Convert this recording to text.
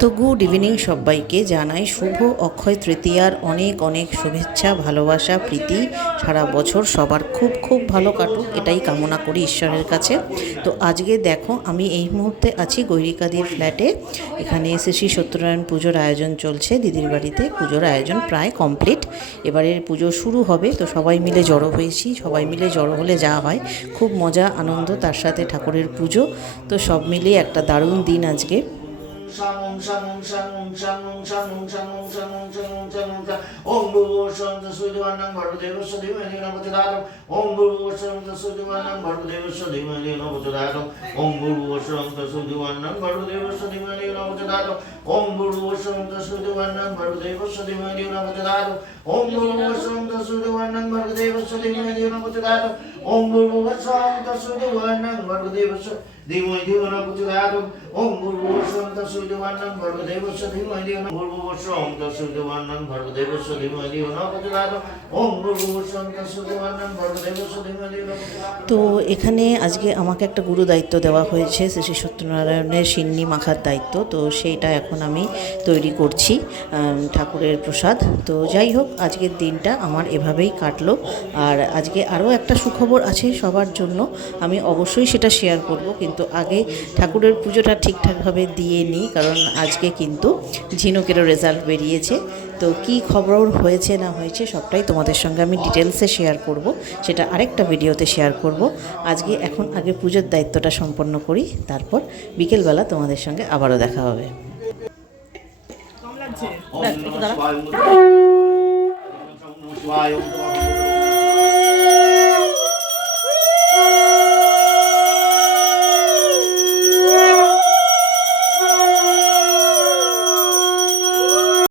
তো good evening সবাইকে জানাই শুভ অক্ষয় তৃতীয়ার অনেক অনেক শুভেচ্ছা, ভালোবাসা, প্রীতি। সারা বছর সবার খুব খুব ভালো কাটুক, এটাই কামনা করি ঈশ্বরের কাছে। তো আজকে দেখো আমি এই মুহূর্তে আছি গৈরিকাদির ফ্ল্যাটে। এখানে শ্রী সত্যনারায়ণ পুজোর আয়োজন চলছে দিদির বাড়িতে। পুজোর আয়োজন প্রায় কমপ্লিট, এবারে পুজো শুরু হবে। তো সবাই মিলে জড়ো হয়েছি, সবাই মিলে জড়ো হলে যা হয় খুব মজা আনন্দ, তার সাথে ঠাকুরের পুজো। তো সব মিলিয়ে একটা দারুণ দিন আজকে। Om Bhurvo Shamsa Sudhivanam Bharudeva Sadhimani Namagadam Om Bhurvo Shamsa Sudhivanam Bharudeva Sadhimani Namagadam Om Bhurvo Shamsa Sudhivanam Bharudeva Sadhimani Namagadam Om Bhurvo Shamsa Sudhivanam Bharudeva Sadhimani Namagadam Om Bhurvo Shamsa Sudhivanam Bharudeva Sadhimani Namagadam Om Bhurvo Shamsa Sudhivanam Bharudeva Sadhimani Namagadam Om Bhurvo Shamsa Sudhivanam Bharudeva Sadhimani Namagadam Om Bhurvo Shamsa Sudhivanam Bharudeva Sadhimani Namagadam Om Bhurvo Shamsa Sudhivanam Bharudeva Sadhimani Namagadam। তো এখানে আজকে আমাকে একটা গুরু দায়িত্ব দেওয়া হয়েছে, শ্রী সত্যনারায়ণের সিন্নি মাখার দায়িত্ব। তো সেইটা এখন আমি তৈরি করছি, ঠাকুরের প্রসাদ। তো যাই হোক, আজকের দিনটা আমার এভাবেই কাটলো। আর আজকে আরও একটা সুখবর আছে সবার জন্য, আমি অবশ্যই সেটা শেয়ার করব, কিন্তু আগে ঠাকুরের পুজোটা ঠিকঠাকভাবে দিয়ে নিই, কারণ আজকে কিন্তু ঝিনুকেরও রেজাল্ট বেরিয়েছে। তো কি খবর হয়েছে না হয়েছে সবটাই তোমাদের সঙ্গে আমি ডিটেলসে শেয়ার করব, সেটা আরেকটা ভিডিওতে শেয়ার করব। আজকে এখন আগে পুজোর দায়িত্বটা সম্পন্ন করি, তারপর বিকেলবেলা তোমাদের সঙ্গে আবারও দেখা হবে।